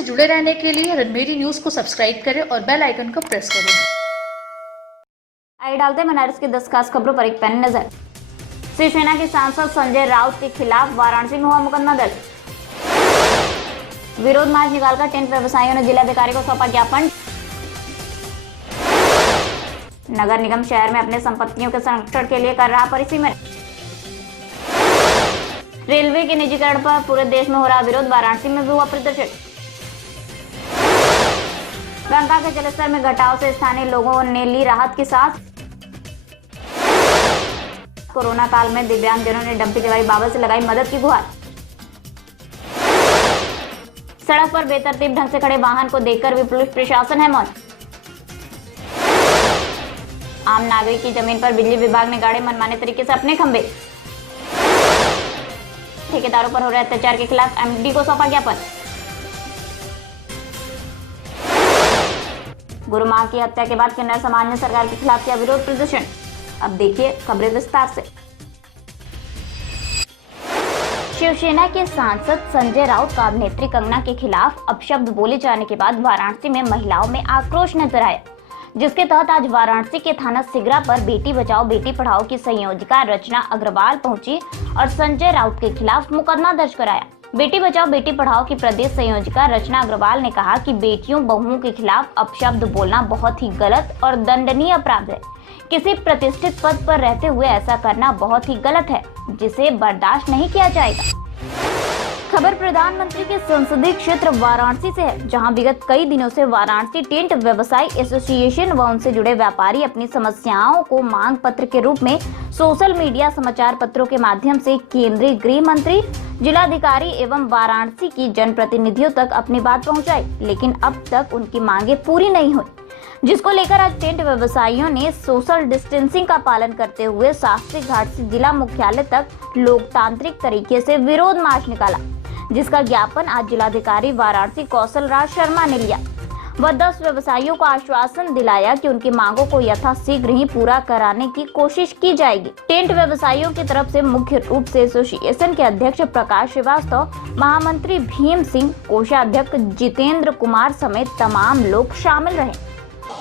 से जुड़े रहने के लिए रणमेरी न्यूज को सब्सक्राइब करें और बेल आइकन को प्रेस करें। आइए डालते हैं बनारस की 10 खास खबरों पर एक पैन नजर। शिवसेना के सांसद संजय राउत के खिलाफ वाराणसी में हुआ मुकदमा दर्ज। विरोध मार्च निकालकर टेंट व्यवसायियों ने जिलाधिकारी को सौंपा ज्ञापन। नगर निगम शहर में अपने संपत्तियों के संरक्षण के लिए कर रहा परिसीमन। रेलवे के निजीकरण पर पूरे देश में हो रहा विरोध, वाराणसी में भी हुआ प्रदर्शन। गंगा के जलस्तर में घटाव से स्थानीय लोगों ने ली राहत की सांस। कोरोना काल में दिव्यांगजनों ने डंपी जवाई बाबा से लगाई मदद की गुहार। सड़क पर बेतरतीब ढंग से खड़े वाहन को देखकर भी पुलिस प्रशासन है मौन। आम नागरिक की जमीन पर बिजली विभाग ने गाड़े मनमाने तरीके से अपने खंभे। ठेकेदारों पर हो रहे अत्याचार के खिलाफ एमडी को सौंपा ज्ञापन। गुरु मां की हत्या के बाद किन्नर समाज ने सरकार के खिलाफ किया विरोध प्रदर्शन। अब देखिए खबरें विस्तार से। शिवसेना के सांसद संजय राउत का अभिनेत्री कंगना के खिलाफ अपशब्द बोले जाने के बाद वाराणसी में महिलाओं में आक्रोश नजर आया, जिसके तहत आज वाराणसी के थाना सिगरा पर बेटी बचाओ बेटी पढ़ाओ की संयोजिका रचना अग्रवाल पहुंची और संजय राउत के खिलाफ मुकदमा दर्ज कराया। बेटी बचाओ बेटी पढ़ाओ की प्रदेश संयोजिका रचना अग्रवाल ने कहा कि बेटियों बहुओं के खिलाफ अपशब्द बोलना बहुत ही गलत और दंडनीय अपराध है। किसी प्रतिष्ठित पद पर रहते हुए ऐसा करना बहुत ही गलत है, जिसे बर्दाश्त नहीं किया जाएगा। खबर प्रधानमंत्री के संसदीय क्षेत्र वाराणसी से है, जहां विगत कई दिनों से वाराणसी टेंट व्यवसायी एसोसिएशन व उनसे जुड़े व्यापारी अपनी समस्याओं को मांग पत्र के रूप में सोशल मीडिया समाचार पत्रों के माध्यम से केंद्रीय गृह मंत्री, जिलाधिकारी एवं वाराणसी की जनप्रतिनिधियों तक अपनी बात पहुंचाई, लेकिन अब तक उनकी मांगे पूरी नहीं हुई, जिसको लेकर आज टेंट व्यवसायियों ने सोशल डिस्टेंसिंग का पालन करते हुए शास्त्री घाट से जिला मुख्यालय तक लोकतांत्रिक तरीके से विरोध मार्च निकाला, जिसका ज्ञापन आज जिलाधिकारी वाराणसी कौशल राज शर्मा ने लिया। वह 10 व्यवसायियों को आश्वासन दिलाया कि उनकी मांगों को यथाशीघ्र ही पूरा कराने की कोशिश की जाएगी। टेंट व्यवसायियों की तरफ से मुख्य रूप से एसोसिएशन के अध्यक्ष प्रकाश श्रीवास्तव, महामंत्री भीम सिंह, कोषाध्यक्ष जितेंद्र कुमार समेत तमाम लोग शामिल रहे।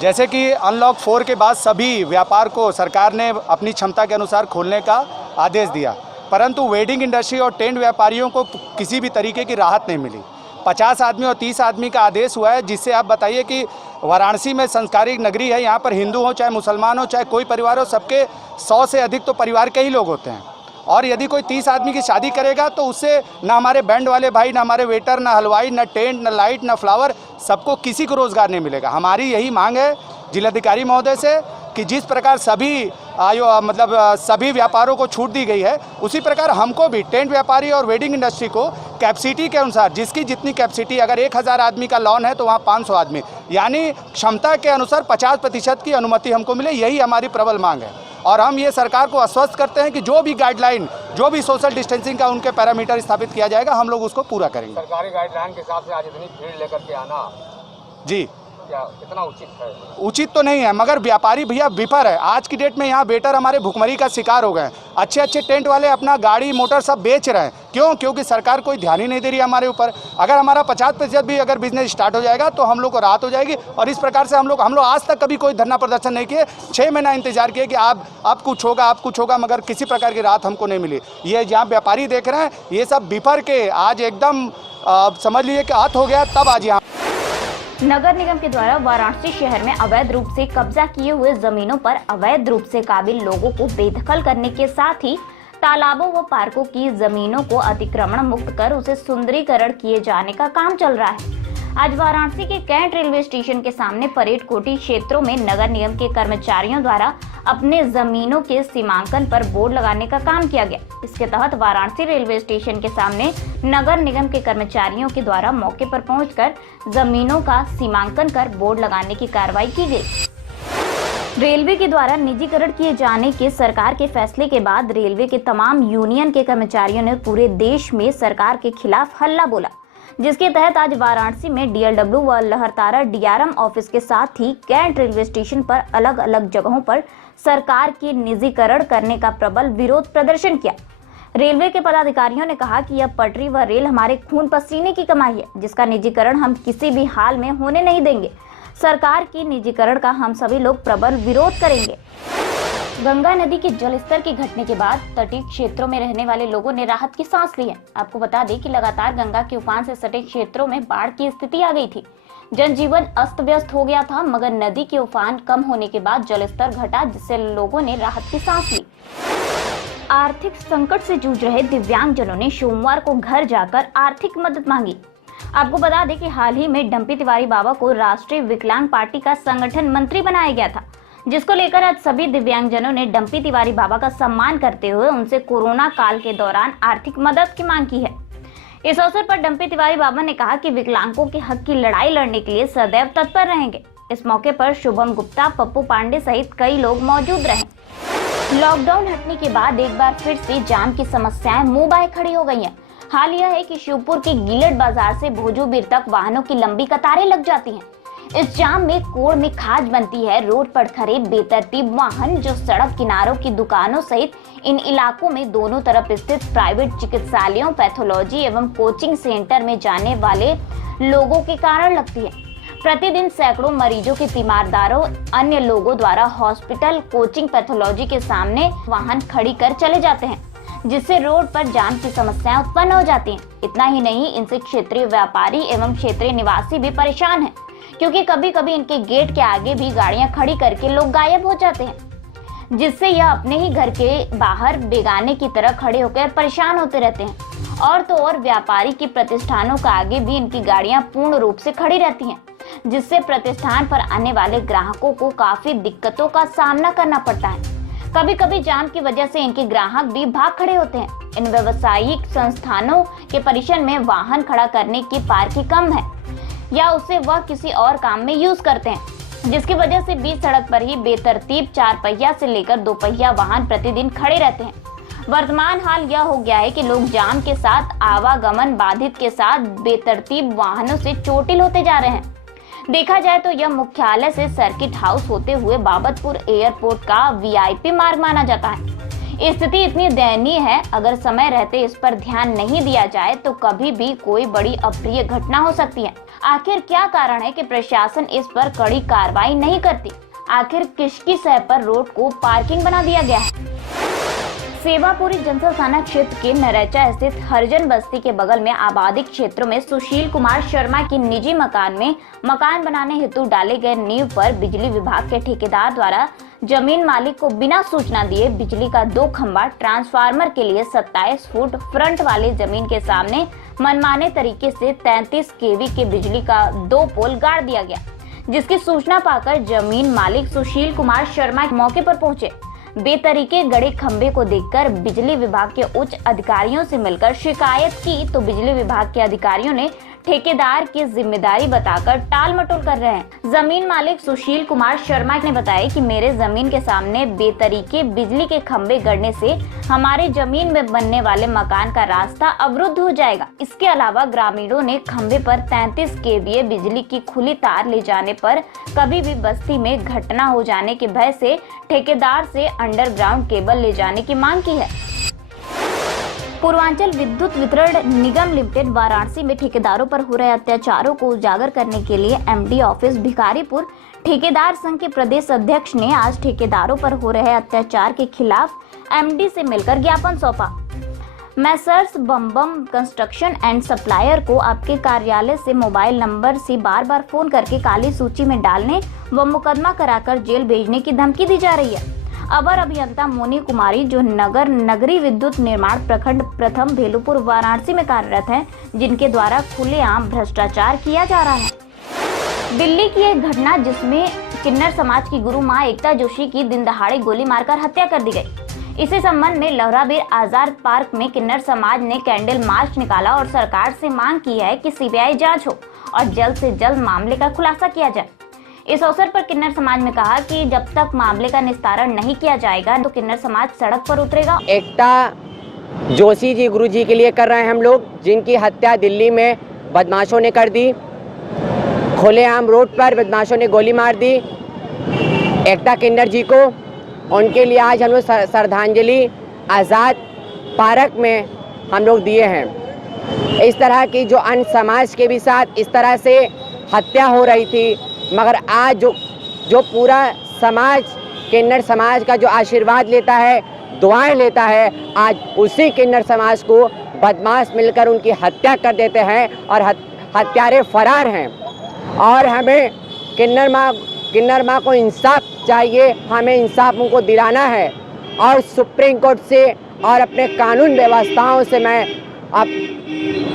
जैसे कि अनलॉक 4 के बाद सभी व्यापार को सरकार ने अपनी क्षमता के अनुसार खोलने का आदेश दिया, परंतु वेडिंग इंडस्ट्री और टेंट व्यापारियों को किसी भी तरीके की राहत नहीं मिली। 50 आदमी और 30 आदमी का आदेश हुआ है, जिससे आप बताइए कि वाराणसी में संस्कारिक नगरी है, यहाँ पर हिंदू हो चाहे मुसलमान हो चाहे कोई परिवार हो, सबके 100 से अधिक तो परिवार के ही लोग होते हैं। और यदि कोई 30 आदमी की शादी करेगा तो उससे ना हमारे बैंड वाले भाई, ना हमारे वेटर, ना हलवाई, ना टेंट, ना लाइट, ना फ्लावर, सबको किसी को रोज़गार नहीं मिलेगा। हमारी यही मांग है जिलाधिकारी महोदय से कि जिस प्रकार सभी व्यापारों को छूट दी गई है, उसी प्रकार हमको भी टेंट व्यापारी और वेडिंग इंडस्ट्री को कैपेसिटी के अनुसार, जिसकी जितनी कैपेसिटी, अगर 1000 आदमी का लॉन है तो वहाँ 500 आदमी, यानी क्षमता के अनुसार 50% की अनुमति हमको मिले, यही हमारी प्रबल मांग है। और हम ये सरकार को आश्वस्त करते हैं कि जो भी गाइडलाइन, जो भी सोशल डिस्टेंसिंग का उनके पैरामीटर स्थापित किया जाएगा, हम लोग उसको पूरा करेंगे। सरकारी गाइडलाइन के हिसाब से आज इतनी भीड़ लेकर के आना जी क्या कितना उचित है? उचित तो नहीं है, मगर व्यापारी भैया विफर है। आज की डेट में यहाँ वेटर हमारे भुखमरी का शिकार हो गए। अच्छे टेंट वाले अपना गाड़ी मोटर सब बेच रहे हैं। क्यों? क्योंकि सरकार कोई ध्यान ही नहीं दे रही है हमारे ऊपर। अगर हमारा 50% भी अगर बिजनेस स्टार्ट हो जाएगा तो हम लोग को राहत हो जाएगी। और इस प्रकार से हम लोग आज तक कभी कोई धरना प्रदर्शन नहीं किए। 6 महीना इंतजार किए कि आप कुछ होगा, मगर किसी प्रकार की राहत हमको नहीं मिली। ये जहाँ व्यापारी देख रहे हैं, ये सब विफर के आज एकदम समझ लीजिए कि हाथ हो गया। तब आज यहाँ नगर निगम के द्वारा वाराणसी शहर में अवैध रूप से कब्जा किए हुए जमीनों पर अवैध रूप से काबिल लोगों को बेदखल करने के साथ ही तालाबों व पार्कों की जमीनों को अतिक्रमण मुक्त कर उसे सुंदरीकरण किए जाने का काम चल रहा है। आज वाराणसी के कैंट रेलवे स्टेशन के सामने परेड कोठी क्षेत्रों में नगर निगम के कर्मचारियों द्वारा अपने जमीनों के सीमांकन पर बोर्ड लगाने का काम किया गया। इसके तहत वाराणसी रेलवे स्टेशन के सामने नगर निगम के कर्मचारियों के द्वारा मौके पर पहुंचकर जमीनों का सीमांकन कर बोर्ड लगाने की कार्रवाई की गई। रेलवे के द्वारा निजीकरण किए जाने के सरकार के फैसले के बाद रेलवे के तमाम यूनियन के कर्मचारियों ने पूरे देश में सरकार के खिलाफ हल्ला बोला, जिसके तहत आज वाराणसी में डीएलडब्ल्यू व लहरतारा डीआरएम ऑफिस के साथ ही कैंट रेलवे स्टेशन पर अलग अलग जगहों पर सरकार के निजीकरण करने का प्रबल विरोध प्रदर्शन किया। रेलवे के पदाधिकारियों ने कहा कि यह पटरी व रेल हमारे खून पसीने की कमाई है, जिसका निजीकरण हम किसी भी हाल में होने नहीं देंगे। सरकार की निजीकरण का हम सभी लोग प्रबल विरोध करेंगे। गंगा नदी के जलस्तर के घटने के बाद तटीय क्षेत्रों में रहने वाले लोगों ने राहत की सांस ली है। आपको बता दें कि लगातार गंगा के उफान से सटे क्षेत्रों में बाढ़ की स्थिति आ गई थी। जनजीवन अस्त व्यस्त हो गया था, मगर नदी के उफान कम होने के बाद जलस्तर घटा, जिससे लोगों ने राहत की सांस ली। आर्थिक संकट से जूझ रहे दिव्यांगजनों ने सोमवार को घर जाकर आर्थिक मदद मांगी। आपको बता दें कि हाल ही में डंपी तिवारी बाबा को राष्ट्रीय विकलांग पार्टी का संगठन मंत्री बनाया गया था, जिसको लेकर आज सभी दिव्यांगजनों ने डंपी तिवारी बाबा का सम्मान करते हुए उनसे कोरोना काल के दौरान आर्थिक मदद की मांग की है। इस अवसर पर डंपी तिवारी बाबा ने कहा कि विकलांगों के हक की लड़ाई लड़ने के लिए सदैव तत्पर रहेंगे। इस मौके पर शुभम गुप्ता, पप्पू पांडे सहित कई लोग मौजूद रहे। लॉकडाउन हटने के बाद एक बार फिर से जाम की समस्याएं मुंह बाए खड़ी हो गई हैं। हाल यह है कि शिवपुर के गिलट बाजार से भोजूबीर तक वाहनों की लंबी कतारें लग जाती हैं। इस जाम में कोड़ में खाज बनती है। रोड पर खड़े बेतरतीब वाहन जो सड़क किनारों की दुकानों सहित इन इलाकों में दोनों तरफ स्थित प्राइवेट चिकित्सालयों, पैथोलॉजी एवं कोचिंग सेंटर में जाने वाले लोगों के कारण लगती है। प्रतिदिन सैकड़ों मरीजों के तीमारदारों अन्य लोगों द्वारा हॉस्पिटल, कोचिंग, पैथोलॉजी के सामने वाहन खड़ी कर चले जाते हैं, जिससे रोड पर जाम की समस्याएं उत्पन्न हो जाती हैं। इतना ही नहीं, इनसे क्षेत्रीय व्यापारी एवं क्षेत्रीय निवासी भी परेशान हैं, क्योंकि कभी कभी इनके गेट के आगे भी गाड़ियां खड़ी करके लोग गायब हो जाते हैं, जिससे यह अपने ही घर के बाहर बेगाने की तरह खड़े होकर परेशान होते रहते हैं। और तो और व्यापारी की प्रतिष्ठानों का आगे भी इनकी गाड़ियां पूर्ण रूप से खड़ी रहती हैं, जिससे प्रतिष्ठान पर आने वाले ग्राहकों को काफी दिक्कतों का सामना करना पड़ता है। कभी कभी जाम की वजह से इनके ग्राहक भी भाग खड़े होते हैं। इन व्यवसायिक संस्थानों के परिसर में वाहन खड़ा करने की पार्किंग कम है या उसे वह किसी और काम में यूज करते हैं, जिसकी वजह से बीच सड़क पर ही बेतरतीब 4 पहिया से लेकर 2 पहिया वाहन प्रतिदिन खड़े रहते हैं। वर्तमान हाल यह हो गया है कि लोग जाम के साथ आवागमन बाधित के साथ बेतरतीब वाहनों से चोटिल होते जा रहे हैं। देखा जाए तो यह मुख्यालय से सर्किट हाउस होते हुए बाबतपुर एयरपोर्ट का वीआईपी मार्ग माना जाता है। स्थिति इतनी दयनीय है, अगर समय रहते इस पर ध्यान नहीं दिया जाए तो कभी भी कोई बड़ी अप्रिय घटना हो सकती है। आखिर क्या कारण है कि प्रशासन इस पर कड़ी कार्रवाई नहीं करती? आखिर किसकी सह पर रोड को पार्किंग बना दिया गया है? सेवापुरी जनपद थाना क्षेत्र के नरैचा स्थित हरिजन बस्ती के बगल में आबादित क्षेत्रों में सुशील कुमार शर्मा की निजी मकान में मकान बनाने हेतु डाले गए नींव पर बिजली विभाग के ठेकेदार द्वारा जमीन मालिक को बिना सूचना दिए बिजली का 2 खंभा ट्रांसफार्मर के लिए 27 फुट फ्रंट वाले जमीन के सामने मनमाने तरीके से 33 केवी के बिजली का 2 पोल गाड़ दिया गया, जिसकी सूचना पाकर जमीन मालिक सुशील कुमार शर्मा मौके पर पहुंचे। बेतरीके गड़े खंभे को देखकर बिजली विभाग के उच्च अधिकारियों से मिलकर शिकायत की तो बिजली विभाग के अधिकारियों ने ठेकेदार की जिम्मेदारी बताकर टाल मटोल कर रहे हैं। जमीन मालिक सुशील कुमार शर्मा ने बताया कि मेरे जमीन के सामने बेतरीके बिजली के खंभे गड़ने से हमारे जमीन में बनने वाले मकान का रास्ता अवरुद्ध हो जाएगा। इसके अलावा ग्रामीणों ने खंभे पर 33 केवीए बिजली की खुली तार ले जाने पर कभी भी बस्ती में घटना हो जाने के भय से ठेकेदार से अंडरग्राउंड केबल ले जाने की मांग की है। पूर्वांचल विद्युत वितरण निगम लिमिटेड वाराणसी में ठेकेदारों पर हो रहे अत्याचारों को उजागर करने के लिए एमडी ऑफिस भिखारीपुर ठेकेदार संघ के प्रदेश अध्यक्ष ने आज ठेकेदारों पर हो रहे अत्याचार के खिलाफ एमडी से मिलकर ज्ञापन सौंपा। Messrs bomb construction and supplier को आपके कार्यालय से मोबाइल नंबर से बार फोन करके काली सूची में डालने व मुकदमा कराकर जेल भेजने की धमकी दी जा रही है। अवर अभियंता मोनी कुमारी जो नगरी विद्युत निर्माण प्रखंड प्रथम भेलूपुर वाराणसी में कार्यरत हैं, जिनके द्वारा खुलेआम भ्रष्टाचार किया जा रहा है। दिल्ली की एक घटना जिसमें किन्नर समाज की गुरु मां एकता जोशी की दिन दहाड़े गोली मारकर हत्या कर दी गई। इसी संबंध में लहराबीर आजाद पार्क में किन्नर समाज ने कैंडल मार्च निकाला और सरकार से मांग की है कि सीबीआई जांच हो और जल्द से जल्द मामले का खुलासा किया जाए। इस अवसर पर किन्नर समाज ने कहा कि जब तक मामले का निस्तारण नहीं किया जाएगा तो किन्नर समाज सड़क पर उतरेगा। एकता जोशी जी गुरु जी के लिए कर रहे हैं हम लोग, जिनकी हत्या दिल्ली में बदमाशों ने कर दी। खुलेआम रोड पर बदमाशों ने गोली मार दी एकता किन्नर जी को। उनके लिए आज हम लोग श्रद्धांजलि आज़ाद पार्क में हम लोग दिए हैं। इस तरह की जो अन्य समाज के भी साथ इस तरह से हत्या हो रही थी, मगर आज जो पूरा समाज, किन्नर समाज का जो आशीर्वाद लेता है, दुआएं लेता है, आज उसी किन्नर समाज को बदमाश मिलकर उनकी हत्या कर देते हैं और हत्यारे फरार हैं। और हमें किन्नर माँ को इंसाफ चाहिए, हमें इंसाफ उनको दिलाना है। और सुप्रीम कोर्ट से और अपने कानून व्यवस्थाओं से मैं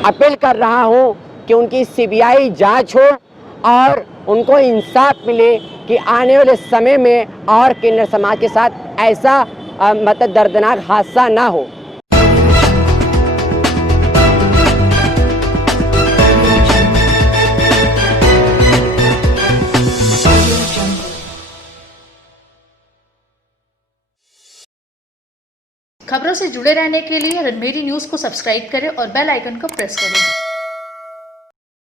अपील कर रहा हूँ कि उनकी सीबीआई जांच हो और उनको इंसाफ मिले कि आने वाले समय में और किन्नर समाज के साथ ऐसा मतलब दर्दनाक हादसा ना हो। खबरों से जुड़े रहने के लिए रणमेरी न्यूज़ को सब्सक्राइब करें और बेल आइकन को प्रेस करें।